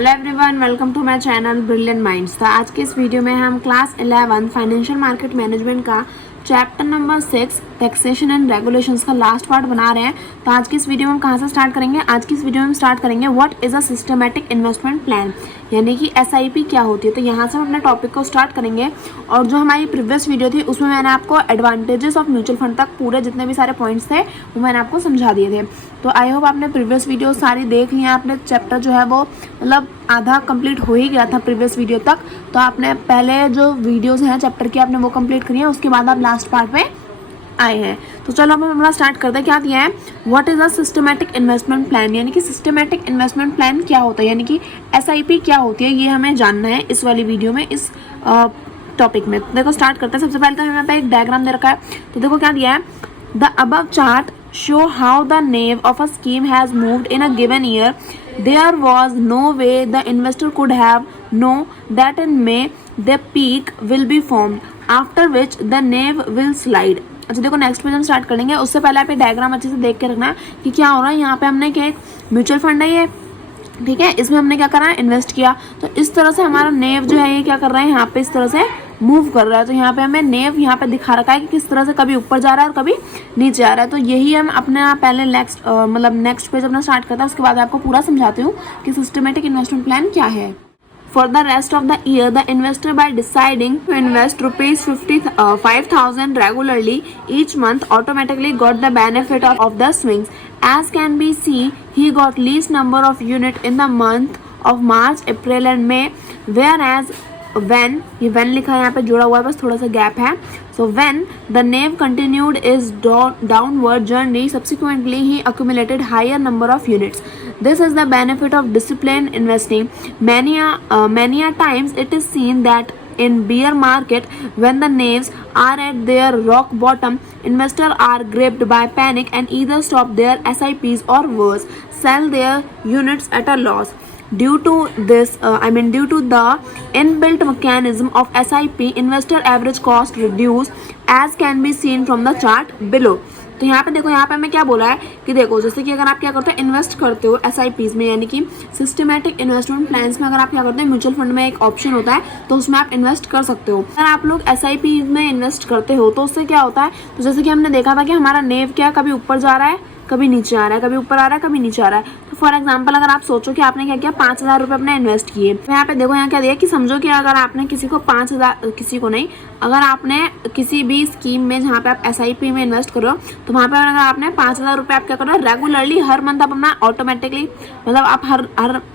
Hello everyone, welcome to my channel brilliant minds. तो आज के इस वीडियो में हम क्लास 11 फाइनेंशियल मार्केट मैनेजमेंट का chapter number 6 taxation and regulations का लास्ट पार्ट बना रहे हैं। तो आज की इस वीडियो में हम कहाँ से स्टार्ट करेंगे? आज की इस वीडियो में हम स्टार्ट करेंगे what is a systematic investment plan, यानी कि SIP क्या होती है। तो यहाँ से हम अपने टॉपिक को स्टार्ट करेंगे। और जो हमारी प्रीवियस वीडियो थी उसमें मैंने आपको एडवांटेजेस ऑफ म्यूचुअल फंड तक पूरे जितने भी सारे पॉइंट्स थे वो मैंने आपको समझा दिए थे। तो आई होप आपने प्रीवियस वीडियो सारी देख ली हैं। आपने चैप्टर जो है वो मतलब आधा कंप्लीट हो ही गया था प्रीवियस वीडियो तक। तो आपने पहले जो वीडियोस हैं चैप्टर की आपने वो कंप्लीट करी है, उसके बाद आप लास्ट पार्ट में आए हैं। तो चलो अब हम अपना स्टार्ट करते हैं। क्या दिया है? What is a systematic investment plan, यानी कि सिस्टमैटिक इन्वेस्टमेंट प्लान क्या होता है, यानी कि SIP क्या होती है, ये हमें जानना है इस वाली वीडियो में, इस टॉपिक में। देखो स्टार्ट करते हैं। सबसे पहले तो यहाँ पे एक डायग्राम दे रखा है। तो देखो क्या दिया है, the above chart show how the NAV of a scheme has moved in a given year. There was no way the investor could have known that in May the peak will be formed, after which the NAV will slide. अच्छा देखो next page हम start करेंगे। उससे पहले आप ये diagram अच्छे से देख के रखना कि क्या हो रहा है। यहाँ पे हमने क्या, एक म्यूचुअल फंड है ये, ठीक है, इसमें हमने क्या करा है, इन्वेस्ट किया। तो इस तरह से हमारा नेव जो है ये क्या कर रहा है, यहाँ पे इस तरह से मूव कर रहा है। तो यहाँ पे हमें नेव यहाँ पे दिखा रखा है कि किस तरह से कभी ऊपर जा रहा है और कभी नीचे आ रहा है। तो यही हम अपने पहले नेक्स्ट पेज अपना स्टार्ट करता है। उसके बाद आपको पूरा समझाती हूँ कि सिस्टमेटिक इन्वेस्टमेंट प्लान क्या है। For the rest of the year, the investor, by deciding to invest ₹5,000 regularly each month, automatically got the benefit of the swings. As can be seen, he got least number of units in the month of March, April and May, whereas when लिखा है यहाँ पे जुड़ा हुआ है, बस थोड़ा सा गैप है। So when the NAV continued its downward journey, subsequently he accumulated higher number of units. This is the benefit of disciplined investing. Many a times it is seen that in bear market, when the NAVs are at their rock bottom, investors are gripped by panic and either stop their SIPs or worse, sell their units at a loss. Due to the inbuilt mechanism of SIP, investor average cost reduce, as can be seen from the chart below. तो यहाँ पे देखो, यहाँ पे हमें क्या बोला है कि देखो जैसे कि अगर आप क्या करते हो, इन्वेस्ट करते हो SIPs में, यानी कि सिस्टमैटिक इन्वेस्टमेंट प्लान्स में, अगर आप क्या करते हैं, म्यूचुअल फंड में एक ऑप्शन होता है तो उसमें आप इन्वेस्ट कर सकते हो। अगर आप लोग SIP में इन्वेस्ट करते हो तो उससे क्या होता है, तो जैसे कि हमने देखा था कि हमारा नेव क्या कभी ऊपर जा रहा है कभी नीचे आ रहा है, कभी ऊपर आ रहा है कभी नीचे आ रहा है। तो फॉर एग्जांपल अगर आप सोचो कि आपने क्या किया, 5,000 रुपये अपने इन्वेस्ट किए। तो यहाँ पे देखो यहाँ क्या दिया कि समझो कि अगर आपने किसी को 5,000, किसी को नहीं, अगर आपने किसी भी स्कीम में जहाँ पे आप SIP में इन्वेस्ट करो, तो वहाँ पे अगर आपने 5,000 रुपये आप क्या करो, रेगुलरली हर मंथ आप अपना ऑटोमेटिकली, मतलब आप हर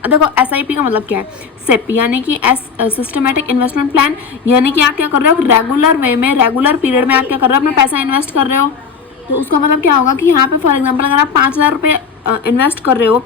देखो SIP का मतलब क्या है, SIP यानी कि सिस्टमैटिक इन्वेस्टमेंट प्लान, यानी कि आप क्या कर रहे हो, रेगुलर वे में, रेगुलर पीरियड में आप क्या कर रहे हो, अपना पैसा इन्वेस्ट कर रहे हो। तो उसका मतलब क्या होगा कि यहाँ पे फॉर एग्जांपल अगर आप 5,000 रुपये इन्वेस्ट कर रहे हो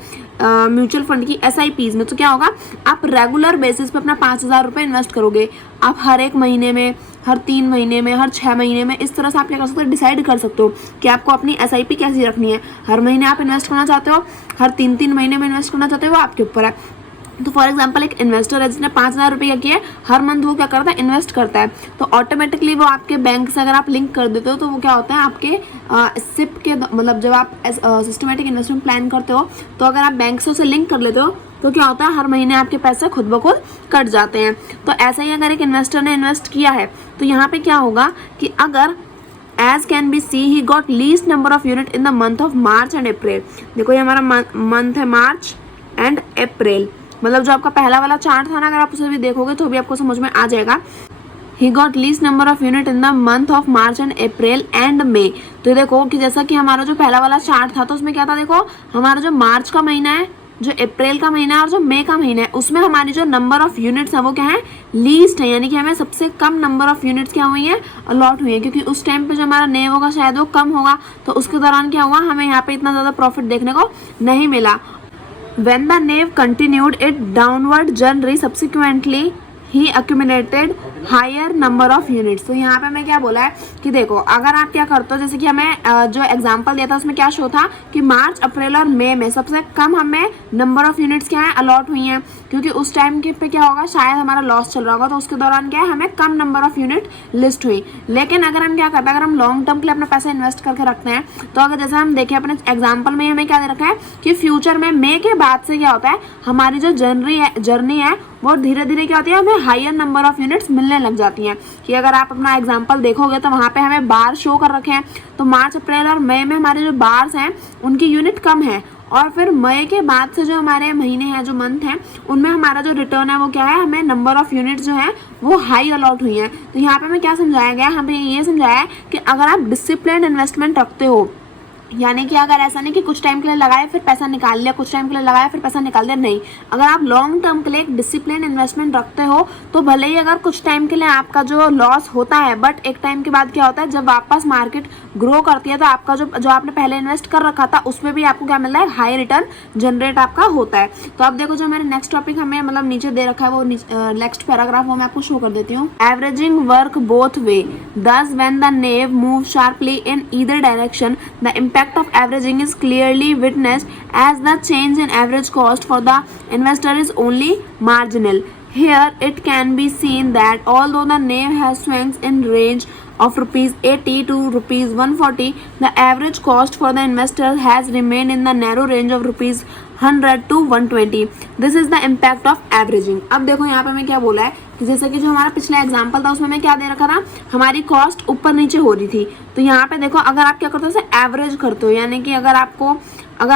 म्यूचुअल फंड की SIPs में, तो क्या होगा, आप रेगुलर बेसिस पे अपना 5,000 रुपये इन्वेस्ट करोगे। आप हर एक महीने में, हर 3 महीने में, हर 6 महीने में, इस तरह से आप क्या कर सकते हो, डिसाइड कर सकते हो कि आपको अपनी SIP कैसी रखनी है। हर महीने आप इन्वेस्ट करना चाहते हो, हर 3-3 महीने में इन्वेस्ट करना चाहते हो, वो आपके ऊपर है। तो फॉर एग्जांपल एक इन्वेस्टर है जिसने 5,000 रुपये किया है, हर मंथ वो क्या करता है, इन्वेस्ट करता है। तो ऑटोमेटिकली वो आपके बैंक से अगर आप लिंक कर देते हो तो वो क्या होता है, आपके SIP के, मतलब जब आप सिस्टमैटिक इन्वेस्टमेंट प्लान करते हो तो अगर आप बैंक से उसे लिंक कर लेते हो तो क्या होता है, हर महीने आपके पैसे खुद ब खुद कट जाते हैं। तो ऐसा ही अगर एक इन्वेस्टर ने इन्वेस्ट किया है तो यहाँ पे क्या होगा कि अगर As can be seen, he got least number of unit in the month of March and April. देखो ये हमारा मंथ है मार्च एंड अप्रैल, मतलब जो आपका पहला वाला चार्ट था ना, अगर आप उसे भी देखोगे तो भी आपको समझ में आ जाएगा। He got least number of unit in the month of March and April and May. तो देखो कि जैसा कि हमारा जो पहला वाला चार्ट था तो उसमें क्या था, देखो हमारा जो मार्च का महीना है, जो अप्रैल का महीना है और जो मई का महीना है, उसमें हमारी जो नंबर ऑफ यूनिट्स है वो क्या है, लीस्ट है, यानी कि हमें सबसे कम नंबर ऑफ यूनिट्स क्या हुई है, अलॉट हुई है, क्योंकि उस टाइम पे जो हमारा नेव होगा शायद वो कम होगा। तो उसके दौरान क्या हुआ, हमें यहाँ पे इतना ज़्यादा प्रॉफिट देखने को नहीं मिला। When the NAV continued its downward journey, subsequently he accumulated higher number of units. तो यहाँ पे हमें क्या बोला है कि देखो अगर आप क्या करते हो, जैसे कि हमें जो एग्जांपल दिया था उसमें क्या शो था कि मार्च अप्रैल और मई में सबसे कम हमें नंबर ऑफ यूनिट्स क्या है अलॉट हुई हैं, क्योंकि उस टाइम के पे क्या होगा शायद हमारा लॉस चल रहा होगा, तो उसके दौरान क्या है हमें कम नंबर ऑफ यूनिट लिस्ट हुई। लेकिन अगर हम क्या करते हैं, अगर हम लॉन्ग टर्म के लिए अपना पैसा इन्वेस्ट करके रखते हैं, तो अगर जैसे हम देखें अपने एग्जाम्पल में हमें क्या दे रखा है कि फ्यूचर में मई के बाद से क्या होता है हमारी जो जर्नी है वो धीरे धीरे क्या होती है हमें हायर नंबर ऑफ यूनिट्स मिलने लग जाती हैं। कि अगर आप अपना एग्जांपल देखोगे तो वहाँ पे हमें बार शो कर रखे हैं, तो मार्च अप्रैल और मई में हमारे जो बार्स हैं उनकी यूनिट कम है, और फिर मई के बाद से जो हमारे महीने हैं जो मंथ हैं उनमें हमारा जो रिटर्न है वो क्या है हमें नंबर ऑफ यूनिट जो है वो हाई अलॉट हुई हैं। तो यहाँ पे हमें क्या समझाया गया, हमें ये समझाया है कि अगर आप डिसिप्लिन इन्वेस्टमेंट रखते हो, यानी कि अगर ऐसा नहीं कि कुछ टाइम के लिए लगाए फिर पैसा निकाल लिया, कुछ टाइम के लिए लगाया फिर पैसा निकाल दिया, नहीं, अगर आप लॉन्ग टर्म के लिए एक डिसिप्लिन इन्वेस्टमेंट रखते हो तो भले ही अगर कुछ टाइम के लिए आपका जो लॉस होता है, बट एक टाइम के बाद क्या होता है जब वापस मार्केट ग्रो करती है तो आपका जो आपने पहले इन्वेस्ट कर रखा था उसमें भी आपको क्या मिल रहा है हाई रिटर्न जनरेट आपका होता है। तो अब देखो जो हमारे नेक्स्ट टॉपिक हमें मतलब नीचे दे रखा है वो नेक्स्ट पैराग्राफ वो मैं आपको शो कर देती हूँ। एवरेजिंग वर्क बोथ वे, दस when the naive move sharply in either direction the impact of averaging is clearly witnessed as the change in average cost for the investor is only marginal. Here it can be seen that although the NAV has swings in range of rupees 80 to rupees 140, the average cost for the investor has remained in the narrow range of rupees 100 to 120. This is the impact of averaging. अब देखो यहाँ पे मैं क्या बोला है कि जैसे कि जो हमारा पिछला एग्जाम्पल था उसमें मैं क्या दे रखा था हमारी कॉस्ट ऊपर नीचे हो रही थी। तो यहाँ पे देखो अगर आप क्या करते हो उसे एवरेज करते हो, यानी कि अगर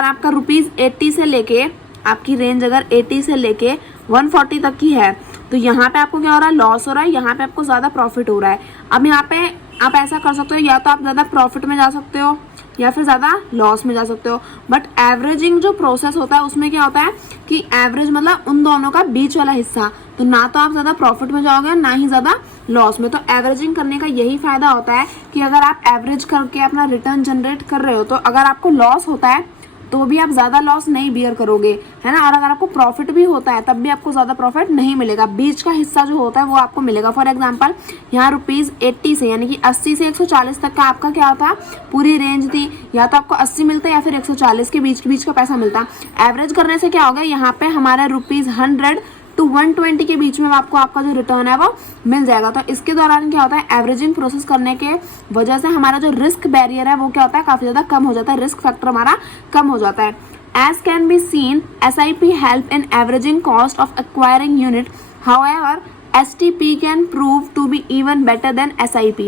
आपका रुपीज़ 80 से लेके आपकी रेंज अगर 80 से लेके 140 तक की है तो यहाँ पे आपको क्या हो रहा है लॉस हो रहा है, यहाँ पे आपको ज़्यादा प्रॉफिट हो रहा है। अब यहाँ पे आप ऐसा कर सकते हो या तो आप ज़्यादा प्रॉफिट में जा सकते हो या फिर ज़्यादा लॉस में जा सकते हो, बट एवरेजिंग जो प्रोसेस होता है उसमें क्या होता है कि एवरेज मतलब उन दोनों का बीच वाला हिस्सा, तो ना तो आप ज़्यादा प्रॉफिट में जाओगे ना ही ज़्यादा लॉस में। तो एवरेजिंग करने का यही फ़ायदा होता है कि अगर आप एवरेज करके अपना रिटर्न जनरेट कर रहे हो तो अगर आपको लॉस होता है तो भी आप ज़्यादा लॉस नहीं बियर करोगे, है ना, और अगर आपको प्रॉफिट भी होता है तब भी आपको ज़्यादा प्रॉफिट नहीं मिलेगा, बीच का हिस्सा जो होता है वो आपको मिलेगा। फॉर एग्जांपल यहाँ रुपीज़ 80 से यानी कि 80 से 140 तक का आपका क्या होता पूरी रेंज थी, या तो आपको 80 मिलता या फिर 140 के बीच का पैसा मिलता। एवरेज करने से क्या होगा यहाँ पे हमारा रुपीज़ 100 to 120 के बीच में आपका जो रिटर्न है वो मिल जाएगा। तो इसके दौरान क्या होता है एवरेजिंग प्रोसेस करने के वजह से हमारा जो रिस्क बैरियर है वो क्या होता है काफ़ी ज़्यादा कम हो जाता है, रिस्क फैक्टर हमारा कम हो जाता है। As can be seen SIP help in averaging cost of acquiring unit, however STP can prove to be even better than SIP.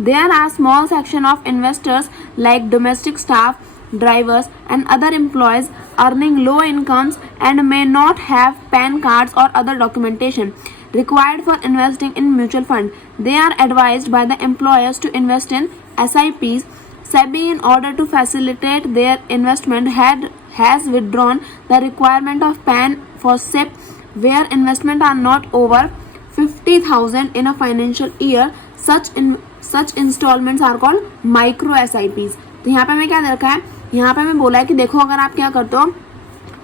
There are small section of investors like domestic staff, drivers and other employees earning low incomes and may not have PAN cards or other documentation required for investing in mutual fund. They are advised by the employers to invest in SIPs. SEBI, in order to facilitate their investment, has withdrawn the requirement of PAN for SIP where investment are not over 50,000 in a financial year. Such installments are called micro SIPs. तो यहाँ पे मैं क्या दे रखा है, यहाँ पे मैं बोला है कि देखो अगर आप क्या करते हो,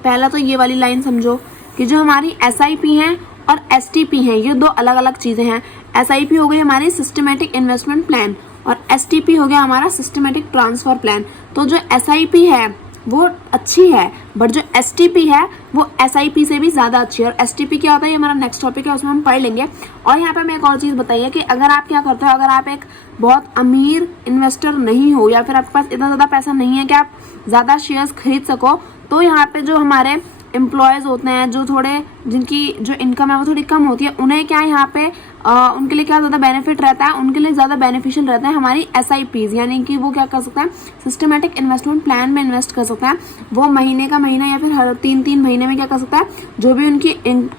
पहला तो ये वाली लाइन समझो कि जो हमारी SIP हैं और STP हैं ये दो अलग अलग चीज़ें हैं। SIP हो गई हमारी सिस्टमेटिक इन्वेस्टमेंट प्लान और STP हो गया हमारा सिस्टमेटिक ट्रांसफ़र प्लान। तो जो SIP है वो अच्छी है, बट जो STP है वो SIP से भी ज़्यादा अच्छी है। और STP क्या होता है ये हमारा नेक्स्ट टॉपिक है, उसमें हम पढ़ लेंगे। और यहाँ पे मैं एक और चीज़ बताइए कि अगर आप क्या करते हो, अगर आप एक बहुत अमीर इन्वेस्टर नहीं हो या फिर आपके पास इतना ज़्यादा पैसा नहीं है कि आप ज़्यादा शेयर्स खरीद सको, तो यहाँ पे जो हमारे एम्प्लॉयज़ होते हैं जो थोड़े जिनकी जो इनकम है वो थोड़ी कम होती है, उन्हें क्या यहाँ पे उनके लिए क्या ज़्यादा बेनिफिट रहता है, उनके लिए ज़्यादा बेनिफिशियल रहता है हमारी SIPs, यानी कि वो क्या कर सकते हैं सिस्टमेटिक इन्वेस्टमेंट प्लान में इन्वेस्ट कर सकते हैं। वो महीने का महीना या फिर हर 3 महीने में क्या कर सकता है जो भी उनकी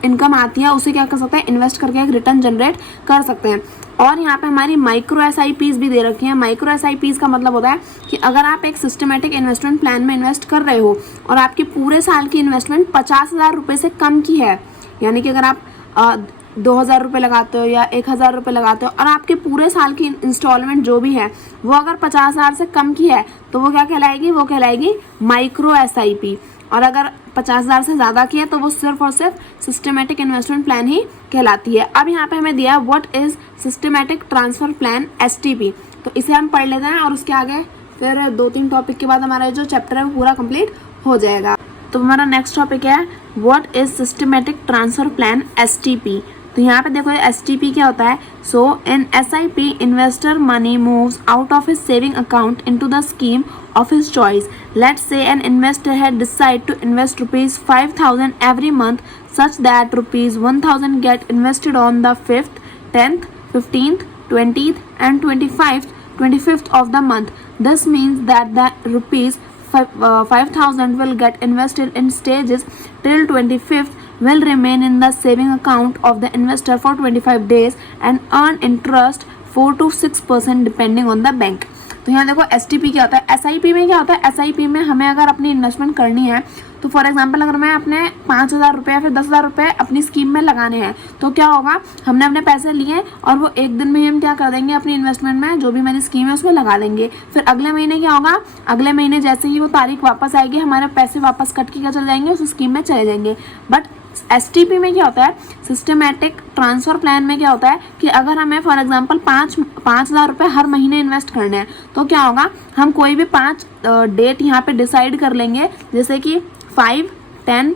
इनकम आती है उसे क्या कर सकता है इन्वेस्ट करके एक रिटर्न जनरेट कर सकते हैं। और यहाँ पे हमारी माइक्रो SIPs भी दे रखी हैं। माइक्रो SIPs का मतलब होता है कि अगर आप एक सिस्टमेटिक इन्वेस्टमेंट प्लान में इन्वेस्ट कर रहे हो और आपकी पूरे साल की इन्वेस्टमेंट 50,000 रुपये से कम की है, यानी कि अगर आप 2,000 रुपये लगाते हो या 1,000 रुपये लगाते हो और आपके पूरे साल की इंस्टॉलमेंट जो भी है वो अगर 50,000 से कम की है तो वो क्या कहलाएगी, वो कहलाएगी माइक्रो SIP। और अगर 50,000 से ज़्यादा की है तो वो सिर्फ और सिर्फ सिस्टमेटिक इन्वेस्टमेंट प्लान ही कहलाती है। अब यहाँ पे हमें दिया है what is systematic transfer plan STP, तो इसे हम पढ़ लेते हैं और उसके आगे फिर 2-3 टॉपिक के बाद हमारा जो चैप्टर है वो पूरा कंप्लीट हो जाएगा। तो हमारा नेक्स्ट टॉपिक है what is systematic transfer plan STP। तो यहाँ पे देखो STP क्या होता है। सो इन SIP investor money moves out of his saving account into the scheme of his choice. Let's say an investor had decided to invest rupees 5,000 every month such that rupees 1,000 get invested on the 5th, 10th, 15th, 20th and 25th of the month. This means that the rupees 5,000 will get invested in stages till 25th will remain in the saving account of the investor for 25 days and earn interest 4 to 6% depending on the bank. तो यहाँ देखो STP क्या होता है। SIP में क्या होता है, SIP में हमें अगर अपनी इन्वेस्टमेंट करनी है तो फॉर एग्जांपल अगर मैं अपने 5,000 रुपये या फिर 10,000 रुपये अपनी स्कीम में लगाने हैं तो क्या होगा, हमने अपने पैसे लिए और वो एक दिन में हम क्या कर देंगे, अपनी इन्वेस्टमेंट में जो भी मेरी स्कीम है उसमें लगा देंगे। फिर अगले महीने क्या होगा, अगले महीने जैसे ही वो तारीख वापस आएगी हमारे पैसे वापस कट के क्या चले जाएंगे, उस स्कीम में चले जाएंगे। बट STP में क्या होता है, सिस्टमेटिक ट्रांसफर प्लान में क्या होता है कि अगर हमें फॉर एग्जांपल 5,000 रुपये हर महीने इन्वेस्ट करने हैं तो क्या होगा, हम कोई भी 5 डेट यहाँ पे डिसाइड कर लेंगे, जैसे कि 5, 10,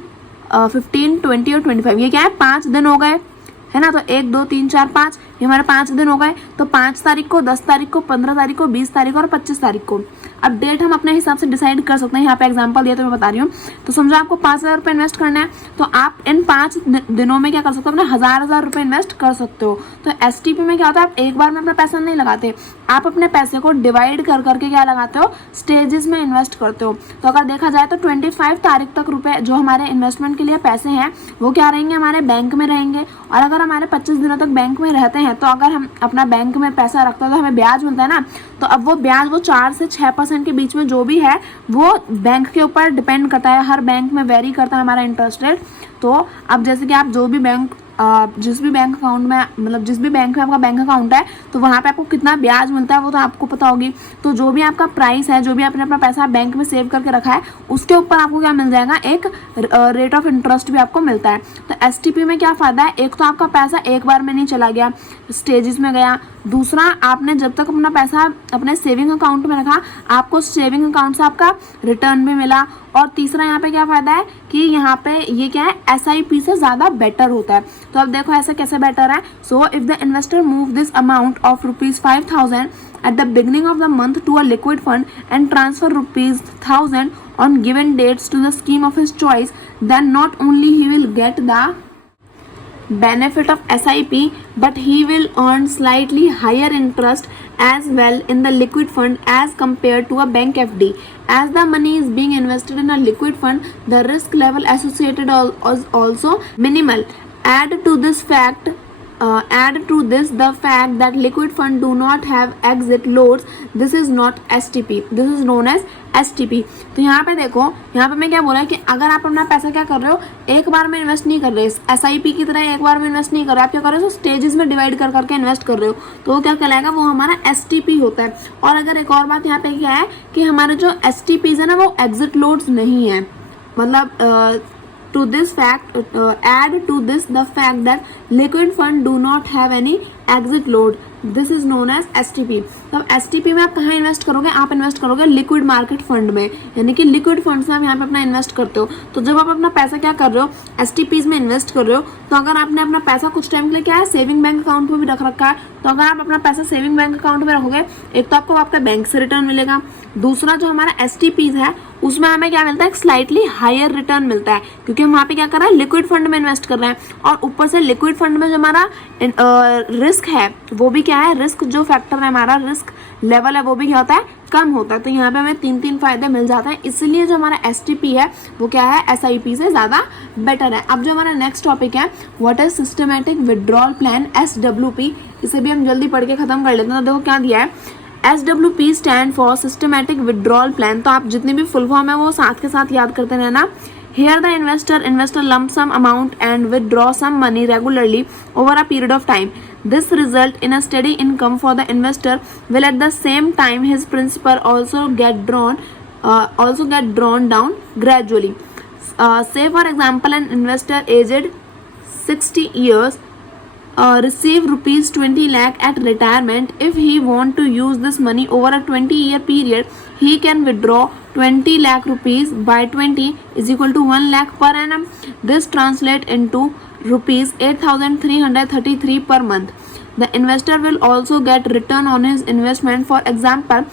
15, 20 और 25। ये क्या है, 5 दिन हो गए है ना। तो 1, 2, 3, 4, 5 ये हमारे 5 दिन हो गए। तो 5 तारीख को, 10 तारीख को, 15 तारीख को, 20 तारीख को और 25 तारीख को अब डेट हम अपने हिसाब से डिसाइड कर सकते हैं। यहाँ पे एग्जांपल दिया तो मैं बता रही हूँ। तो समझो आपको 5,000 रुपये इन्वेस्ट करना है तो आप इन 5 दिनों में क्या कर सकते हो, अपने 1,000 रुपये इन्वेस्ट कर सकते हो। तो STP में क्या होता है, आप एक बार में अपना पैसा नहीं लगाते, आप अपने पैसे को डिवाइड कर करके क्या लगाते हो, स्टेजेस में इन्वेस्ट करते हो। तो अगर देखा जाए तो 25 तारीख तक रुपए जो हमारे इन्वेस्टमेंट के लिए पैसे हैं वो क्या रहेंगे, हमारे बैंक में रहेंगे। और अगर हमारे 25 दिनों तक बैंक में रहते हैं तो अगर हम अपना बैंक में पैसा रखते हैं तो हमें ब्याज मिलता है ना। तो अब वो ब्याज वो 4 से 6% के बीच में जो भी है वो बैंक के ऊपर डिपेंड करता है, हर बैंक में वेरी करता है हमारा इंटरेस्ट रेट। तो अब जैसे कि आप जो भी बैंक जिस भी बैंक अकाउंट में, मतलब जिस भी बैंक में आपका बैंक अकाउंट है तो वहाँ पे आपको कितना ब्याज मिलता है वो तो आपको पता होगी। तो जो भी आपका प्राइस है, जो भी आपने अपना पैसा बैंक में सेव करके रखा है उसके ऊपर आपको क्या मिल जाएगा, एक रेट ऑफ इंटरेस्ट भी आपको मिलता है। तो STP में क्या फ़ायदा है, एक तो आपका पैसा एक बार में नहीं चला गया, स्टेजेस में गया। दूसरा, आपने जब तक अपना पैसा अपने सेविंग अकाउंट में रखा आपको सेविंग अकाउंट से आपका रिटर्न भी मिला। और तीसरा यहाँ पे क्या फ़ायदा है कि यहाँ पे ये क्या है, SIP से ज़्यादा बेटर होता है। तो अब देखो ऐसा कैसे बेटर है। So if the investor move this amount of rupees 5,000 at the beginning of the month to a liquid fund and transfer rupees 1,000 on given dates to the scheme of his choice, then not only he will get the benefit of SIP but he will earn slightly higher interest as well in the liquid fund as compared to a bank FD. As the money is being invested in a liquid fund, the risk level associated is also minimal. Add to this the fact that liquid fund do not have exit loads. This is not STP. This is known as STP. तो यहाँ पे देखो, यहाँ पे मैं क्या बोला कि अगर आप अपना पैसा क्या कर रहे हो, एक बार में इन्वेस्ट नहीं कर रहे, SIP की तरह एक बार में इन्वेस्ट नहीं कर रहे, आप क्या कर रहे हो, स्टेजेस में डिवाइड कर करके इन्वेस्ट कर रहे हो। तो वो क्या कहलाएगा, वो हमारा STP होता है। और अगर एक और बात यहाँ पे क्या है कि हमारे जो STPs है ना वो एग्जिट लोड्स नहीं है। मतलब to this fact, add to this the fact that liquid fund do not have any exit load. This is known as STP. तो STP में आप कहाँ इन्वेस्ट करोगे, आप इन्वेस्ट करोगे लिक्विड मार्केट फंड में, यानी कि लिक्विड फंड से आप यहाँ पे अपना इन्वेस्ट करते हो। तो जब आप अपना पैसा क्या कर रहे हो, STPs में इन्वेस्ट कर रहे हो, तो अगर आपने अपना पैसा कुछ टाइम के लिए क्या है सेविंग बैंक अकाउंट में भी रख रखा है, तो अगर आप अपना पैसा सेविंग बैंक अकाउंट में रखोगे, एक तो आपको आपका बैंक से रिटर्न मिलेगा, दूसरा जो हमारा STPs है उसमें हमें क्या मिलता है, एक स्लाइटली हायर रिटर्न मिलता है, क्योंकि हम वहाँ पे क्या कर रहे हैं, लिक्विड फंड में इन्वेस्ट कर रहे हैं। और ऊपर से लिक्विड फंड में जो हमारा रिस्क है वो भी क्या है, रिस्क जो फैक्टर है हमारा रिस्क लेवल है वो भी क्या होता है, कम होता है। तो यहाँ पे हमें 3 फायदे मिल जाते हैं। इसलिए जो हमारा STP है वो क्या है, SIP से ज़्यादा बेटर है। अब जो हमारा नेक्स्ट टॉपिक है, what is systematic withdrawal plan SWP, इसे भी हम जल्दी पढ़ के ख़त्म कर लेते हैं। तो देखो क्या दिया है, SWP stand for systematic withdrawal plan. तो आप जितनी भी फुल फॉर्म है वो साथ के साथ याद करते रहना। Here the investor lump sum amount and withdraw some money regularly over a period of time. This result in a steady income for the investor, will at the same time his principal also get drawn down gradually. Say for example an investor aged 60 years receive rupees 20 lakh at retirement. If he want to use this money over a 20-year period, he can withdraw 20 lakh rupees by 20 is equal to 1 lakh per annum. This translate into rupees 8,333 per month. The investor will also get return on his investment. For example,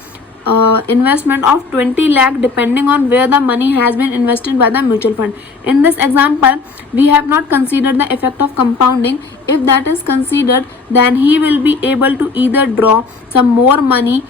investment of 20 lakh depending on where the money has been invested by the mutual fund. In this example, we have not considered the effect of compounding. If that is considered, then he will be able to either draw some more money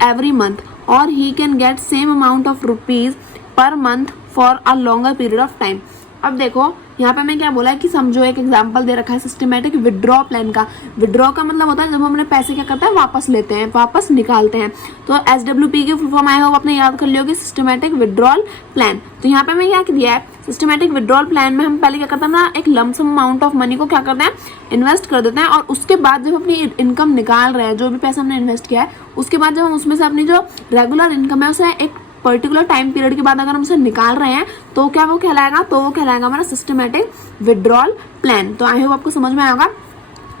every month, or he can get same amount of rupees per month for a longer period of time. अब देखो यहाँ पे मैं क्या बोला है कि समझो एक एग्जांपल दे रखा है सिस्टमेटिक विड्रॉ प्लान का। विड्रॉ का मतलब होता है जब हम अपने पैसे क्या करते हैं, वापस लेते हैं, वापस निकालते हैं। तो SWP की फुल फॉर्म आई होप आपने याद कर लियोगे, सिस्टमेटिक विड्रॉल प्लान। तो यहाँ पे मैं क्या दिया है, सिस्टमेटिक विड्रॉल प्लान में हम पहले क्या करते हैं ना, एक लमसम अमाउंट ऑफ मनी को क्या करते हैं, इन्वेस्ट कर देते हैं, और उसके बाद जब अपनी इनकम निकाल रहे हैं, जो भी पैसा हमने इन्वेस्ट किया है, उसके बाद जब हम उसमें से अपनी जो रेगुलर इनकम है उसे एक पर्टिकुलर टाइम पीरियड के बाद अगर हम उसे निकाल रहे हैं तो क्या वो कहलाएगा, तो वो कहलाएगा हमारा सिस्टमेटिक विड्रॉल प्लान। तो आई होप आपको समझ में आया होगा।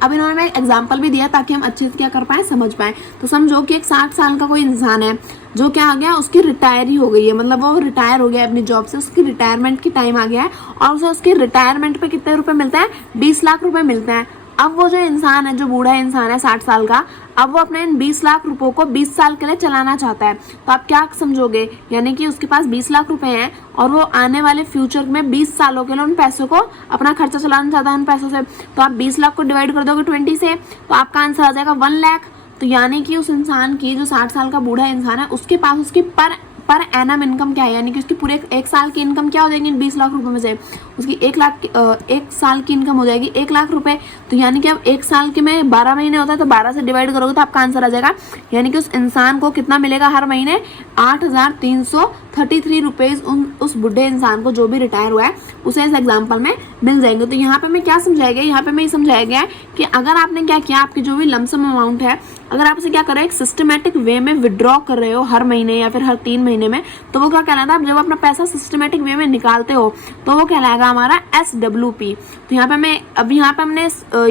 अब इन्होंने मैं एग्जांपल भी दिया ताकि हम अच्छे से क्या कर पाए, समझ पाए। तो समझो कि एक 60 साल का कोई इंसान है जो क्या आ गया, उसकी रिटायर ही हो गई है, मतलब वो रिटायर हो गया अपनी जॉब से, उसकी रिटायरमेंट की टाइम आ गया है और उसे उसकी रिटायरमेंट पे कितने रुपए मिलते हैं, 20 लाख रुपए मिलते हैं। अब वो जो इंसान है, जो बूढ़ा इंसान है 60 साल का, अब वो अपने इन 20 लाख रुपयों को 20 साल के लिए चलाना चाहता है। तो आप क्या समझोगे, यानी कि उसके पास 20 लाख रुपए हैं और वो आने वाले फ्यूचर में 20 सालों के लिए उन पैसों को अपना खर्चा चलाना चाहता है उन पैसों से। तो आप 20 लाख को डिवाइड कर दोगे 20 से, तो आपका आंसर आ जाएगा 1 लाख। तो यानी कि उस इंसान की, जो 60 साल का बूढ़ा इंसान है, उसके पास उसकी पर एनम इनकम क्या है, यानी कि उसकी पूरे एक साल की इनकम क्या हो जाएगी, 20 लाख रुपए में से उसकी 1 साल की इनकम हो जाएगी 1 लाख रुपए। तो यानी कि अब 1 साल के में 12 महीने होता है, तो 12 से डिवाइड करोगे तो आपका आंसर आ जाएगा, यानी कि उस इंसान को कितना मिलेगा हर महीने, 8,333 रुपीज उस बुढ़े इंसान को, जो भी रिटायर हुआ है, उसे इस एग्जाम्पल में मिल जाएंगे। तो यहाँ पे मैं क्या समझाया गया, यहाँ पे मैं ये समझाया गया है कि अगर आपने क्या किया, आपकी जो भी लमसम अमाउंट है, अगर आप इसे क्या कर रहे हैं, एक सिस्टमेटिक वे में विड्रॉ कर रहे हो हर महीने या फिर हर 3 महीने में, तो वो क्या कहलाता है, जब अपना पैसा सिस्टमेटिक वे में निकालते हो तो वो कहलाएगा हमारा SWP। तो यहाँ पे हमने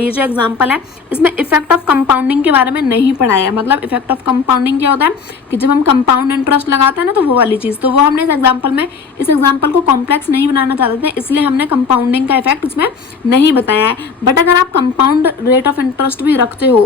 ये जो एग्जांपल है इसमें इफेक्ट ऑफ कंपाउंडिंग के बारे में नहीं पढ़ाया है। मतलब इफेक्ट ऑफ कंपाउंडिंग क्या होता है कि जब हम कंपाउंड इंटरेस्ट लगाते हैं ना, तो वो वाली चीज़, तो वो हमने इस एग्जाम्पल को कॉम्प्लेक्स नहीं बनाना चाहते थे, इसलिए हमने कंपाउंडिंग का इफेक्ट उसमें नहीं बताया है। बट अगर आप कंपाउंड रेट ऑफ इंटरेस्ट भी रखते हो,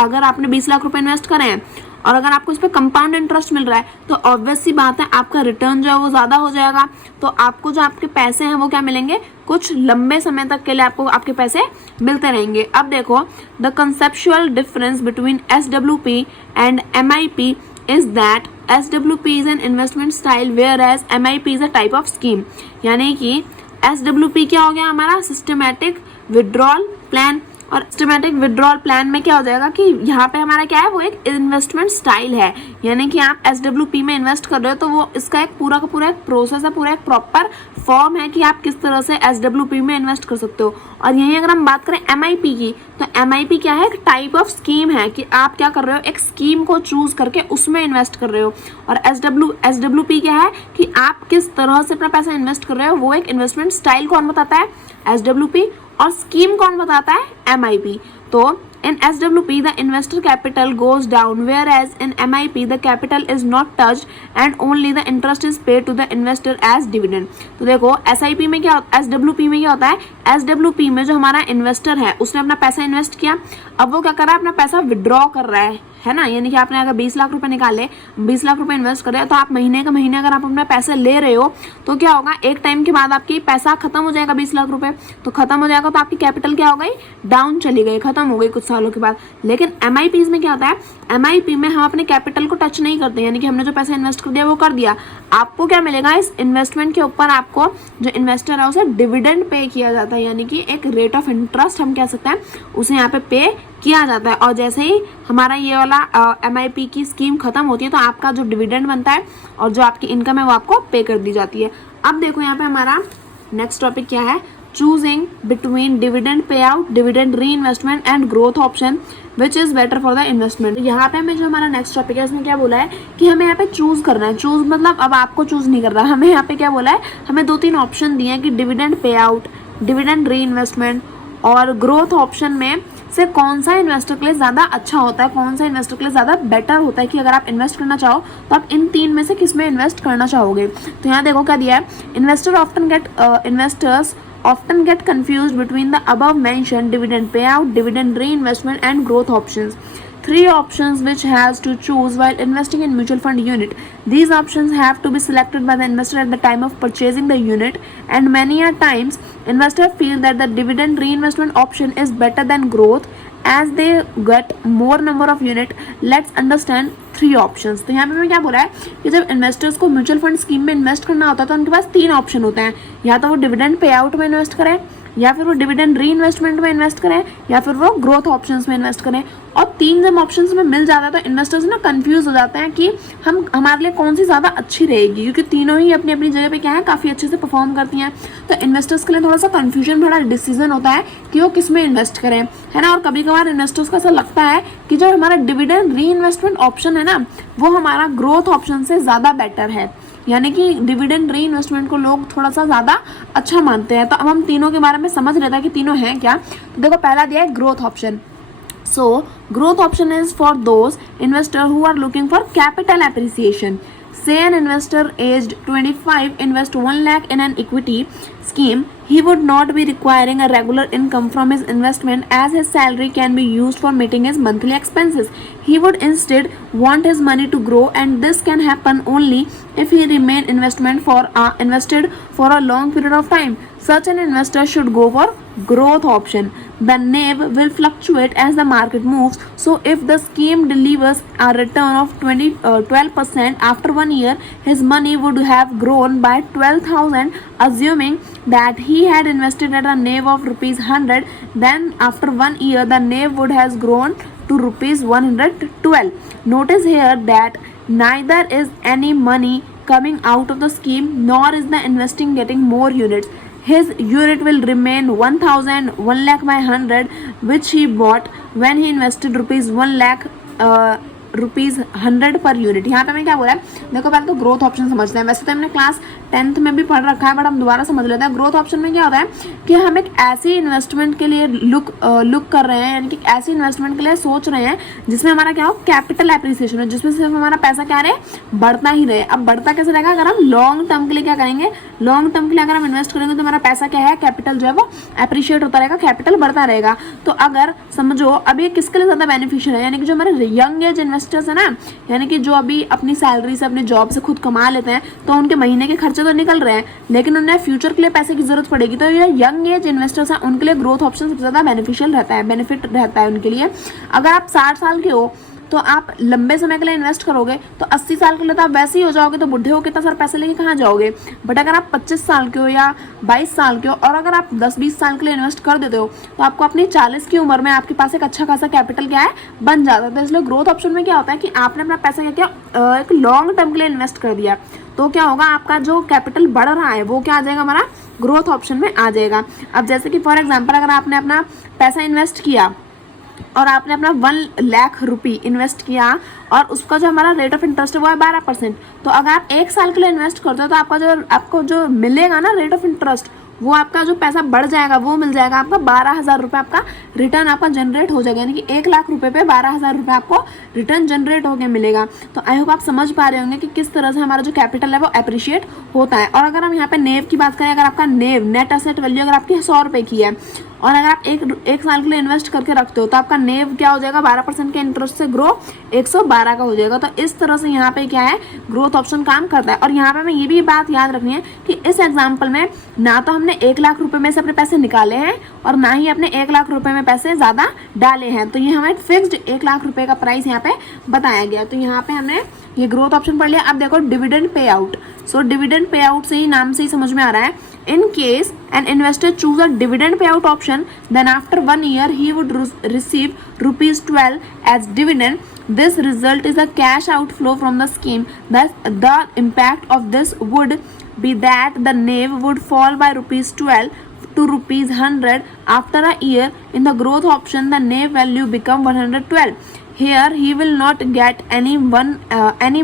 अगर आपने 20 लाख रुपए इन्वेस्ट करे हैं और अगर आपको इस पर कंपाउंड इंटरेस्ट मिल रहा है, तो ऑब्वियस सी बात है आपका रिटर्न जो है वो ज़्यादा हो जाएगा। तो आपको जो आपके पैसे हैं वो क्या मिलेंगे, कुछ लंबे समय तक के लिए आपको आपके पैसे मिलते रहेंगे। अब देखो, the conceptual difference between SWP and MIP is that SWP is an investment style whereas MIP is a type of scheme. यानी कि SWP क्या हो गया हमारा, सिस्टमेटिक विड्रॉल प्लान, और सिस्टमेटिक विड्रॉल प्लान में क्या हो जाएगा कि यहाँ पे हमारा क्या है, वो एक इन्वेस्टमेंट स्टाइल है। यानी कि आप SWP में इन्वेस्ट कर रहे हो तो वो इसका एक पूरा का पूरा एक प्रोसेस है, पूरा एक प्रॉपर फॉर्म है कि आप किस तरह से SWP में इन्वेस्ट कर सकते हो। और यहीं अगर हम बात करें MIP की, तो MIP क्या है, एक टाइप ऑफ स्कीम है कि आप क्या कर रहे हो, एक स्कीम को चूज करके उसमें इन्वेस्ट कर रहे हो। और SWP क्या है कि आप किस तरह से अपना पैसा इन्वेस्ट कर रहे हो, वो एक इन्वेस्टमेंट स्टाइल कौन बताता है, SWP, और स्कीम कौन बताता है, MIP। तो in SWP the investor capital goes down, whereas in MIP the capital is not touched and only the interest is paid to the investor as dividend। तो देखो SWP में क्या होता है, SWP में जो हमारा इन्वेस्टर है उसने अपना पैसा इन्वेस्ट किया, अब वो क्या कर रहा है, अपना पैसा विड्रॉ कर रहा है ना। यानी कि आपने अगर 20 लाख रुपए निकाले, 20 लाख रुपए इन्वेस्ट कर रहे हैं, तो आप महीने का महीने अगर आप अपने पैसे ले रहे हो तो क्या होगा, एक टाइम के बाद आपकी पैसा खत्म हो जाएगा, 20 लाख रुपए तो खत्म हो जाएगा, तो आपकी कैपिटल क्या हो गई, डाउन चली गई, खत्म हो गई कुछ सालों के बाद। लेकिन MIP में क्या होता है, MIP में हम अपने कैपिटल को टच नहीं करते, यानी कि हमने जो पैसा इन्वेस्ट कर दिया वो कर दिया। आपको क्या मिलेगा, इस इन्वेस्टमेंट के ऊपर आपको जो इन्वेस्टर है उसे डिविडेंड पे किया जाता है, यानी कि एक रेट ऑफ इंटरेस्ट हम कह सकते हैं उसे यहाँ पे किया जाता है। और जैसे ही हमारा ये वाला MIP की स्कीम खत्म होती है तो आपका जो डिविडेंड बनता है और जो आपकी इनकम है वो आपको पे कर दी जाती है। अब देखो यहाँ पे हमारा नेक्स्ट टॉपिक क्या है, choosing between dividend payout, dividend reinvestment and growth option which is better for the investment। यहाँ पे हमें जो हमारा नेक्स्ट टॉपिक है इसमें क्या बोला है कि हमें यहाँ पे चूज करना है। चूज मतलब अब आपको चूज नहीं कर रहा, हमें यहाँ पे क्या बोला है, हमें 2-3 ऑप्शन दिए हैं कि डिविडेंड पे आउट, डिविडेंड री इन्वेस्टमेंट और ग्रोथ ऑप्शन में से कौन सा इन्वेस्टर के लिए ज़्यादा अच्छा होता है, कौन सा इन्वेस्टर के लिए ज़्यादा बेटर होता है कि अगर आप इन्वेस्ट करना चाहो तो आप इन 3 में से किस में इन्वेस्ट करना चाहोगे। तो यहाँ देखो क्या दिया है, investors often get confused between the above mentioned dividend payout, dividend reinvestment and growth options. 3 options which has to choose while investing in mutual fund unit. These options have to be selected by the investor at the time of purchasing the unit, and many a times investors feel that the dividend reinvestment option is better than growth as they get more number of unit. Let's understand 3 options। तो यहाँ पे मैं क्या बोला है कि जब investors को म्यूचुअल फंड स्कीम में इन्वेस्ट करना होता है तो उनके पास 3 ऑप्शन होते हैं, या तो वो डिविडेंड पे आउट में इन्वेस्ट करें, या फिर वो डिविडेंड री इन्वेस्टमेंट में इन्वेस्ट करें, या फिर वो ग्रोथ ऑप्शंस में इन्वेस्ट करें। और 3 जब ऑप्शंस में मिल जाता है तो इन्वेस्टर्स ना कंफ्यूज हो जाते हैं कि हमारे लिए कौन सी ज़्यादा अच्छी रहेगी, क्योंकि तीनों ही अपनी अपनी जगह पे क्या है काफ़ी अच्छे से परफॉर्म करती हैं। तो इन्वेस्टर्स के लिए थोड़ा सा कन्फ्यूजन भरा डिसीजन होता है कि वो किस में इन्वेस्ट करें, है ना। और कभी कभार इन्वेस्टर्स को ऐसा लगता है कि जो हमारा डिविडेंड री इन्वेस्टमेंट ऑप्शन है ना वो हमारा ग्रोथ ऑप्शन से ज़्यादा बेटर है, यानी कि डिविडेंड री इन्वेस्टमेंट को लोग थोड़ा सा ज़्यादा अच्छा मानते हैं। तो अब हम तीनों के बारे में समझ लेते हैं कि तीनों हैं क्या। तो देखो पहला दिया है growth option. So growth option is for those investor who are looking for capital appreciation. Say an investor aged 25 invest 1 lakh in an equity scheme. He would not be requiring a regular income from his investment as his salary can be used for meeting his monthly expenses. He would instead want his money to grow, and this can happen only if he remain invested for a long period of time. Such an investor should go for growth option. The NAV will fluctuate as the market moves, so if the scheme delivers a return of 12% after 1 year, his money would have grown by 12,000, assuming that he had invested at a NAV of rupees 100. Then after 1 year the NAV would has grown to rupees 112. Notice here that neither is any money coming out of the scheme nor is the investing getting more units. His unit will remain 1,000, 1 lakh by 100, which he bought when he invested rupees 1 lakh rupees 100 per unit. यहाँ पे मैं क्या बोला है, देखो पहले तो growth option समझते हैं। वैसे तो हमने क्लास 10th में भी पढ़ रखा है, बट हम दोबारा समझ लेते हैं। ग्रोथ ऑप्शन में क्या होता है कि हम एक ऐसी इन्वेस्टमेंट के लिए लुक कर रहे हैं, यानी कि ऐसी इन्वेस्टमेंट के लिए सोच रहे हैं जिसमें हमारा क्या हो, कैपिटल एप्रिसिएशन हो, जिसमें सिर्फ हमारा पैसा क्या रहे, बढ़ता ही रहे। अब बढ़ता कैसे रहेगा, अगर हम लॉन्ग टर्म के लिए क्या करेंगे, लॉन्ग टर्म के लिए अगर हम इन्वेस्ट करेंगे तो हमारा पैसा क्या है, कैपिटल जो है वो एप्रिशिएट होता रहेगा, कैपिटल बढ़ता रहेगा। तो अगर समझो अब ये किसके लिए ज़्यादा बेनिफिशियल है, यानी कि जो हमारे यंग एज इन्वेस्टर्स है ना, यानी कि जो अभी अपनी सैलरी से अपने जॉब से खुद कमा लेते हैं तो उनके महीने के खर्चे तो निकल रहे हैं, लेकिन उन्हें फ्यूचर के लिए पैसे की जरूरत पड़ेगी। तो ये यंग एज इन्वेस्टर्स हैं, उनके लिए ग्रोथ ऑप्शन सबसे ज़्यादा बेनिफिशियल रहता है, बेनिफिट रहता है उनके लिए। अगर आप 60 साल के हो तो आप लंबे समय के लिए इन्वेस्ट करोगे तो 80 साल के लिए तो आप वैसे ही हो जाओगे, तो बुढ़े हो कितना सारा पैसे लेके कहाँ जाओगे। बट अगर आप 25 साल के हो या 22 साल के हो और अगर आप 10-20 साल के लिए इन्वेस्ट कर देते हो तो आपको अपनी 40 की उम्र में आपके पास एक अच्छा खासा कैपिटल क्या है, बन जाता है। तो इसलिए ग्रोथ ऑप्शन में क्या होता है कि आपने अपना पैसा क्या किया, एक लॉन्ग टर्म के लिए इन्वेस्ट कर दिया, तो क्या होगा, आपका जो कैपिटल बढ़ रहा है वो क्या आ जाएगा, हमारा ग्रोथ ऑप्शन में आ जाएगा। अब जैसे कि फॉर एग्जाम्पल अगर आपने अपना पैसा इन्वेस्ट किया और आपने अपना 1 लाख रुपये इन्वेस्ट किया और उसका जो हमारा रेट ऑफ इंटरेस्ट है वो है 12%, तो अगर आप 1 साल के लिए इन्वेस्ट करते हो तो आपको जो मिलेगा ना रेट ऑफ इंटरेस्ट, वो आपका जो पैसा बढ़ जाएगा वो मिल जाएगा आपका 12,000 रुपये, आपका रिटर्न आपका जनरेट हो जाएगा, यानी कि 1 लाख रुपए पे 12,000 रुपये आपको रिटर्न जनरेट होकर मिलेगा। तो आई होप आप समझ पा रहे होंगे कि किस तरह से हमारा जो कैपिटल है वो अप्रिशिएट होता है। और अगर हम यहाँ पे नेव की बात करें, अगर आपका नेव नेट एसेट वैल्यू अगर आपकी 100 रुपये की है और अगर आप एक साल के लिए इन्वेस्ट करके रखते हो तो आपका नेव क्या हो जाएगा, 12% के इंटरेस्ट से ग्रो 112 का हो जाएगा। तो इस तरह से यहाँ पे क्या है, ग्रोथ ऑप्शन काम करता है। और यहाँ पे हमें ये भी बात याद रखनी है कि इस एग्जाम्पल में ना तो हमने 1 लाख रुपए में से अपने पैसे निकाले हैं और ना ही अपने 1 लाख रुपए में पैसे ज़्यादा डाले हैं, तो ये हमें फिक्स्ड 1 लाख रुपए का प्राइस यहाँ पे बताया गया। तो यहाँ पे हमने ये ग्रोथ ऑप्शन पढ़ लिया। अब देखो dividend pay out. So dividend pay out से ही नाम से ही समझ में आ रहा है, in case an investor choose a dividend payout option, then after 1 year he would receive rupees 12 as dividend. This result is a cash outflow from the scheme. Thus the impact of this would be that the NAV would fall by rupees 12 to rupees 100 after a year. In the growth option, the NAV value become 112. Here he will not get any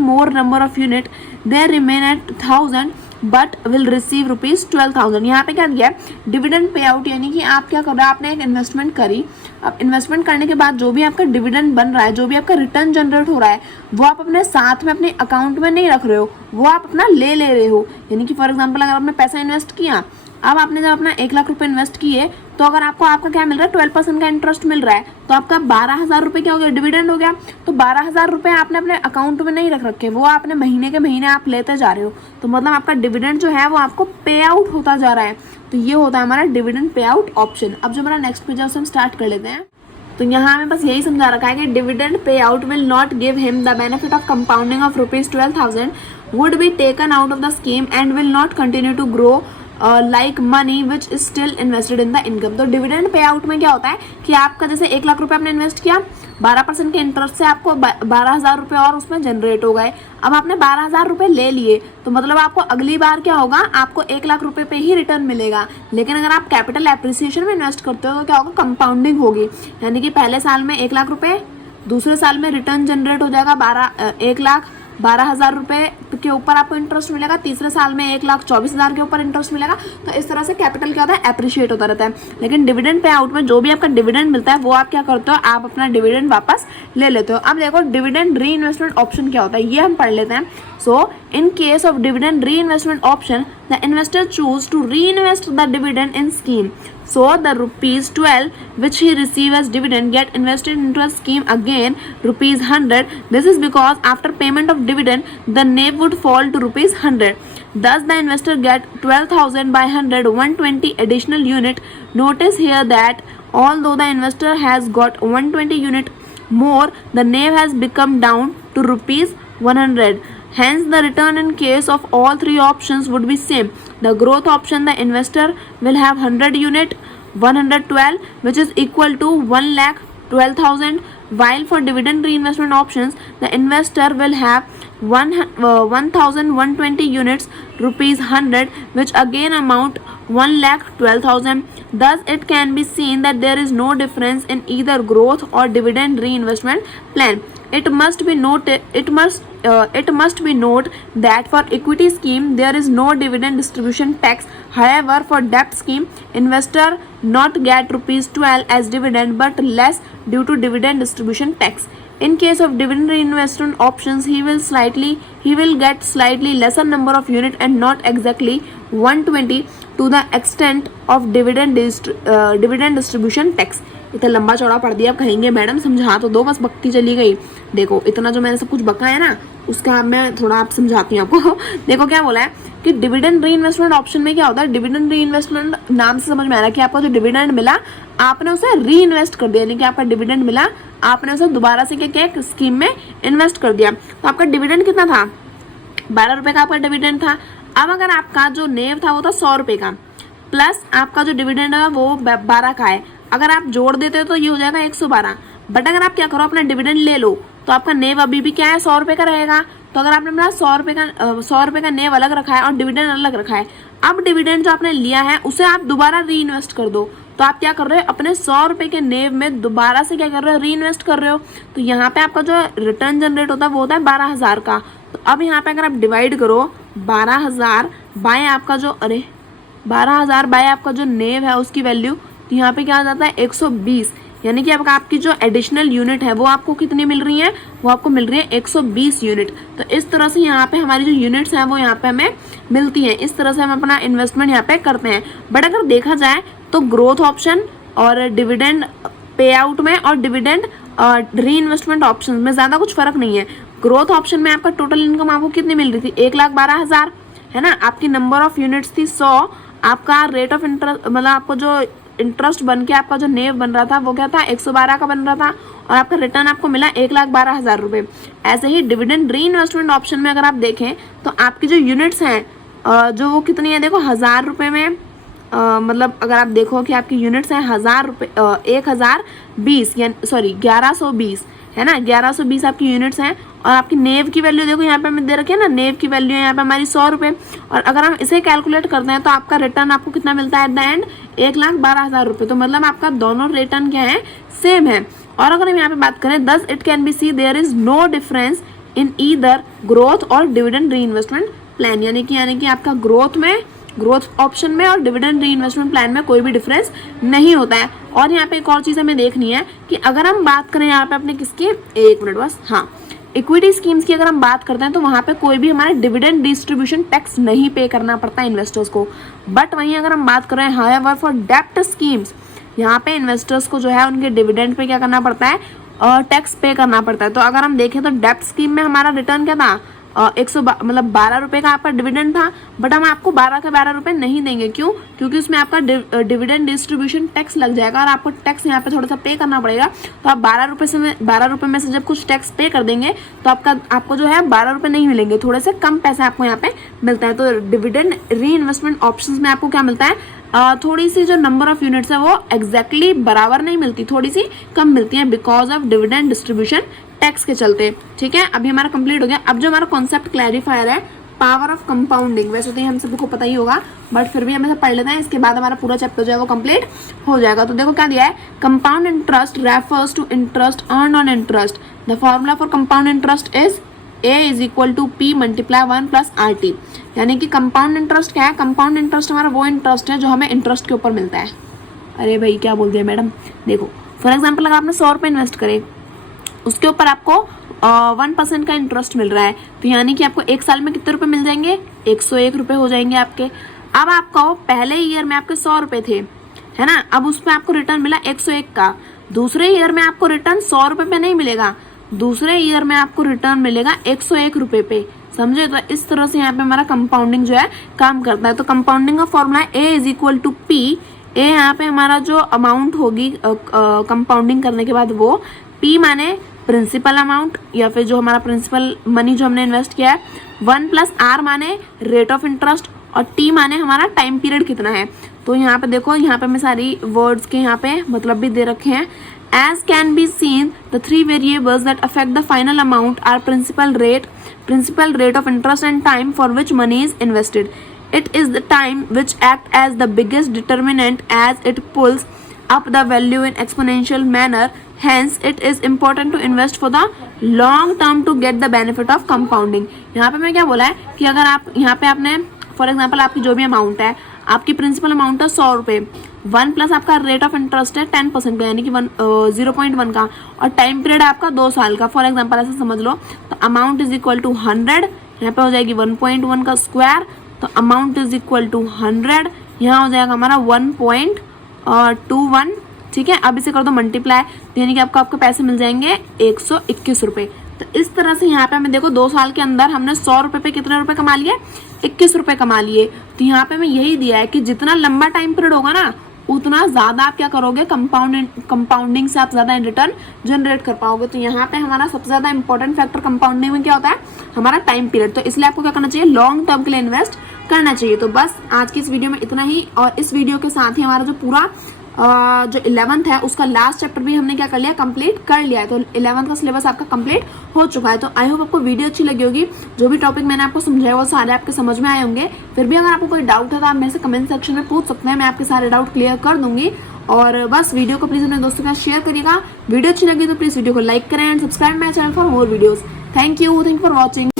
more number of unit. They remain at 1000 but will receive rupees 12,000। यहाँ पे क्या दिया है, dividend pay out, यानी कि आप क्या कर रहे हो, आपने एक इन्वेस्टमेंट करी, अब इन्वेस्टमेंट करने के बाद जो भी आपका डिविडेंड बन रहा है, जो भी आपका रिटर्न जनरेट हो रहा है, वो आप अपने साथ में अपने अकाउंट में नहीं रख रहे हो, वो आप अपना ले रहे हो। यानी कि फॉर एग्जाम्पल अगर आपने पैसा इन्वेस्ट किया, अब आपने जब अपना 1 लाख रुपए इन्वेस्ट किए, तो अगर आपको आपका क्या मिल रहा है, 12% का इंटरेस्ट मिल रहा है, तो आपका 12,000 रुपये क्या हो गया, डिविडेंड हो गया। तो 12,000 रुपये आपने अपने अकाउंट में नहीं रख रखे, वो आपने महीने के महीने आप लेते जा रहे हो, तो मतलब आपका डिविडेंड जो है वो आपको पे आउट होता जा रहा है। तो ये होता है हमारा डिविडेंड पे आउट ऑप्शन। अब जो हमारा नेक्स्ट पेज है उसे हम स्टार्ट कर लेते हैं। तो यहाँ हमें बस यही समझा रखा है कि dividend pay out will not give him the benefit of compounding of rupees 12,000 would be taken out of the scheme and will not continue to grow like money which is still invested in the income. तो dividend pay out में क्या होता है कि आपका जैसे 1 लाख रुपए आपने इन्वेस्ट किया, 12% के इंटरेस्ट से आपको 12,000 रुपये और उसमें जनरेट हो गए। अब आपने 12,000 रुपये ले लिए, तो मतलब आपको अगली बार क्या होगा, आपको 1 लाख रुपये पे ही रिटर्न मिलेगा। लेकिन अगर आप कैपिटल एप्रिसिएशन में इन्वेस्ट करते हो तो क्या होगा, कंपाउंडिंग होगी, यानी कि पहले साल में 1 लाख रुपये, दूसरे साल में रिटर्न जनरेट हो जाएगा 1,12,000 रुपये के ऊपर आपको इंटरेस्ट मिलेगा, तीसरे साल में 1,24,000 के ऊपर इंटरेस्ट मिलेगा। तो इस तरह से कैपिटल क्या होता है, एप्रिशिएट होता रहता है। लेकिन डिविडेंड पे आउट में जो भी आपका डिविडेंड मिलता है वो आप क्या करते हो, आप अपना डिविडेंड वापस ले लेते हो। अब देखो डिविडेंड री इन्वेस्टमेंट ऑप्शन क्या होता है, ये हम पढ़ लेते हैं। So, in case of dividend reinvestment option, the investor choose to reinvest the dividend in scheme. So, the rupees 12 which he receive as dividend get invested into a scheme again rupees 100. This is because after payment of dividend, the NAV would fall to rupees 100. Thus, the investor get 12,000 by 100, 120 additional unit. Notice here that although the investor has got 120 unit more, the NAV has become down to rupees 100. Hence, the return in case of all three options would be same. The growth option, the investor will have 100 unit, 112, which is equal to 1,12,000. While for dividend reinvestment options, the investor will have 1,120 units, rupees 100, which again amount 1,12,000. Thus, it can be seen that there is no difference in either growth or dividend reinvestment plan. It must be noted that for equity scheme there is no dividend distribution tax. However, for debt scheme, investor not get rupees 12 as dividend but less due to dividend distribution tax. In case of dividend reinvestment options, he will get slightly lesser number of unit and not exactly 120 to the extent of dividend distribution tax. इतना लंबा चौड़ा पढ़ दिया, आप कहेंगे madam समझा तो दो, बस बकती चली गई। देखो इतना जो मैंने सब कुछ बका है ना, उसका मैं थोड़ा आप समझाती हूँ आपको। देखो क्या बोला है कि डिविडेंड री इन्वेस्टमेंट ऑप्शन में क्या होता है, डिविडेंड री इन्वेस्टमेंट नाम से समझ में आ रहा है कि आपको जो डिविडेंड मिला आपने उसे री इन्वेस्ट कर दिया, यानी कि आपका डिविडेंड मिला आपने उसे दोबारा से क्या स्कीम में इन्वेस्ट कर दिया। तो आपका डिविडेंड कितना था, 12 रुपये का आपका डिविडेंड था। अब अगर आपका जो नेव था वो था 100 रुपये का, प्लस आपका जो डिविडेंड है वो 12 का है, अगर आप जोड़ देते हो तो ये हो जाएगा 112। बट अगर आप क्या करो अपना डिविडेंड ले लो तो आपका नेव अभी भी क्या है 100 रुपये का रहेगा। तो अगर आपने अपना 100 रुपये का नेव अलग रखा है और डिविडेंड अलग रखा है, अब डिविडेंड जो आपने लिया है उसे आप दोबारा री इन्वेस्ट कर दो। तो आप क्या कर रहे हो, अपने 100 रुपये के नेव में दोबारा से क्या कर रहे हो, री इन्वेस्ट कर रहे हो। तो यहाँ पे आपका जो रिटर्न जनरेट होता है वो होता है 12,000 का। तो अब यहाँ पे अगर आप डिवाइड करो 12,000 बाय आपका जो 12,000 बाय आपका जो नेव है उसकी वैल्यू, तो यहाँ पे क्या आ जाता है 120, यानी कि अब आपकी जो एडिशनल यूनिट है वो आपको कितनी मिल रही है, वो आपको मिल रही है 120 यूनिट। तो इस तरह से यहाँ पे हमारी जो यूनिट्स हैं वो यहाँ पे हमें मिलती हैं, इस तरह से हम अपना इन्वेस्टमेंट यहाँ पे करते हैं। बट अगर देखा जाए तो ग्रोथ ऑप्शन और डिविडेंड पे आउट में और डिविडेंड री इन्वेस्टमेंट ऑप्शन में ज़्यादा कुछ फर्क नहीं है। ग्रोथ ऑप्शन में आपका टोटल इनकम आपको कितनी मिल रही थी, 1,12,000 है ना, आपकी नंबर ऑफ यूनिट्स थी 100, आपका रेट ऑफ इंटरेस्ट मतलब आपको जो इंटरेस्ट बन के आपका जो नेव बन रहा था वो क्या था 112 का बन रहा था, और आपका रिटर्न आपको मिला 1,12,000 रुपये। ऐसे ही डिविडेंड री इन्वेस्टमेंट ऑप्शन में अगर आप देखें तो आपकी जो यूनिट्स हैं जो वो कितनी है, देखो 1,000 रुपये में मतलब अगर आप देखो कि आपकी यूनिट्स हैं 1,000 रुपये 1,020 यानी 1120 है ना, 1120 आपकी यूनिट्स हैं। और आपकी नेव की वैल्यू देखो यहाँ पे हमें दे रखी है ना, नेव की वैल्यू है यहाँ पे हमारी 100 रुपये। और अगर हम इसे कैलकुलेट करते हैं तो आपका रिटर्न आपको कितना मिलता है एट द एंड, 1,12,000 रुपये। तो मतलब आपका दोनों रिटर्न क्या है, सेम है। और अगर हम यहाँ पे बात करें, thus it can be see there is no difference in either growth और डिविडेंड री इन्वेस्टमेंट प्लान, यानी कि आपका ग्रोथ ऑप्शन में और डिविडेंड री इन्वेस्टमेंट प्लान में कोई भी डिफरेंस नहीं होता है। और यहाँ पे एक और चीज़ हमें देखनी है कि अगर हम बात करें यहाँ पे अपने किसकी, एक मिनट बस, हाँ, इक्विटी स्कीम्स की अगर हम बात करते हैं तो वहाँ पे कोई भी हमारे डिविडेंड डिस्ट्रीब्यूशन टैक्स नहीं पे करना पड़ता है इन्वेस्टर्स को। बट वहीं अगर हम बात करें हाउएवर फॉर डेब्ट स्कीम्स, यहाँ पे इन्वेस्टर्स को जो है उनके डिविडेंड पे क्या करना पड़ता है, टैक्स पे करना पड़ता है। तो अगर हम देखें तो डेब्ट स्कीम में हमारा रिटर्न क्या था, 12 रुपये का आपका डिविडेंड था। बट हम आपको 12 के 12 रुपये नहीं देंगे, क्यों? क्योंकि उसमें आपका डिविडेंड डिस्ट्रीब्यूशन टैक्स लग जाएगा और आपको टैक्स यहाँ पे थोड़ा सा पे करना पड़ेगा। तो आप 12 रुपये में से जब कुछ टैक्स पे कर देंगे तो आपको जो है 12 रुपये नहीं मिलेंगे, थोड़े से कम पैसे आपको यहाँ पे मिलता है। तो डिविडेंड री इन्वेस्टमेंट ऑप्शन में आपको क्या मिलता है, थोड़ी सी जो नंबर ऑफ यूनिट्स है वो एग्जैक्टली बराबर नहीं मिलती, थोड़ी सी कम मिलती है because of dividend distribution tax के चलते। ठीक है, अभी हमारा कंप्लीट हो गया। अब जो हमारा कॉन्सेप्ट क्लैरिफायर है, पावर ऑफ कंपाउंडिंग, वैसे तो ये हम सबको पता ही होगा बट फिर भी हम इसे पढ़ लेते हैं, इसके बाद हमारा पूरा चैप्टर जो है वो कंप्लीट हो जाएगा। तो देखो क्या दिया है, compound interest refers to interest earn on interest. The formula for compound interest is A is equal to P multiply 1 plus RT। यानी कि कंपाउंड इंटरेस्ट क्या है, कंपाउंड इंटरेस्ट हमारा वो इंटरेस्ट है जो हमें इंटरेस्ट के ऊपर मिलता है। अरे भाई क्या बोल दिया मैडम, देखो फॉर एग्जाम्पल अगर आपने 100 रुपये इन्वेस्ट करे, उसके ऊपर आपको 1% का इंटरेस्ट मिल रहा है, तो यानी कि आपको एक साल में कितने रुपए मिल जाएंगे, 101 रुपये हो जाएंगे आपके। अब आपको पहले ईयर में आपके 100 रुपये थे, है ना, अब उसमें आपको रिटर्न मिला 101 का। दूसरे ईयर में आपको रिटर्न 100 रुपये पे नहीं मिलेगा, दूसरे ईयर में आपको रिटर्न मिलेगा 101 रुपये पे, समझे। तो इस तरह से यहाँ पे हमारा कंपाउंडिंग जो है काम करता है। तो कंपाउंडिंग का फॉर्मूला है A is equal to P। ए यहाँ पे हमारा जो अमाउंट होगी कंपाउंडिंग करने के बाद, वो P माने प्रिंसिपल अमाउंट या फिर जो हमारा प्रिंसिपल मनी जो हमने इन्वेस्ट किया है, 1 प्लस R माने रेट ऑफ इंटरेस्ट और T माने हमारा टाइम पीरियड कितना है। तो यहाँ पे देखो, यहाँ पे मैं सारी वर्ड्स के यहाँ पे मतलब भी दे रखे हैं। As can be seen, the three variables that affect the final amount are principal rate of interest and time for which money is invested. It is the time which act as the biggest determinant as it pulls up the value in exponential manner. Hence, it is important to invest for the long term to get the benefit of compounding. यहाँ पे मैं क्या बोला है कि अगर आप यहाँ पे आपने फॉर एग्जाम्पल आपकी जो भी अमाउंट है, आपकी प्रिंसिपल अमाउंट है 100 रुपये, 1 प्लस आपका रेट ऑफ इंटरेस्ट है 10% का, यानी कि 0.1 का, और टाइम पीरियड है आपका 2 साल का, फॉर एग्जांपल ऐसे समझ लो। तो अमाउंट इज इक्वल टू 100, यहाँ पे हो जाएगी 1.1 का स्क्वायर, तो अमाउंट इज इक्वल टू 100, यहाँ हो जाएगा हमारा 1.21। ठीक है, अब इसे कर दो मल्टीप्लाई, तो यानी कि आपके पैसे मिल जाएंगे 121 रुपये। तो इस तरह से यहाँ पे हमें देखो 2 साल के अंदर हमने 100 रुपये पे कितने रुपए कमा लिए, 21 रुपये कमा लिए। तो यहाँ पे हमें यही दिया है कि जितना लंबा टाइम पीरियड होगा ना, उतना ज़्यादा आप क्या करोगे, कंपाउंडिंग से आप ज़्यादा रिटर्न जनरेट कर पाओगे। तो यहाँ पे हमारा सबसे ज़्यादा इंपॉर्टेंट फैक्टर कंपाउंडिंग में क्या होता है, हमारा टाइम पीरियड। तो इसलिए आपको क्या करना चाहिए, लॉन्ग टर्म के लिए इन्वेस्ट करना चाहिए। तो बस आज की इस वीडियो में इतना ही, और इस वीडियो के साथ ही हमारा जो पूरा जो 11th है उसका लास्ट चैप्टर भी हमने क्या कर लिया, कंप्लीट कर लिया है। तो 11th का सिलेबस आपका कंप्लीट हो चुका है। तो आई होप आपको वीडियो अच्छी लगी होगी, जो भी टॉपिक मैंने आपको समझाया वो सारे आपके समझ में आए होंगे। फिर भी अगर आपको कोई डाउट है तो आप मेरे से कमेंट सेक्शन में पूछ सकते हैं, मैं आपके सारे डाउट क्लियर कर दूंगी। और बस वीडियो को प्लीज़ अपने दोस्तों के साथ शेयर करिएगा। वीडियो अच्छी लगी तो प्लीज़ वीडियो को लाइक करें and subscribe my channel for more videos. Thank you for watching.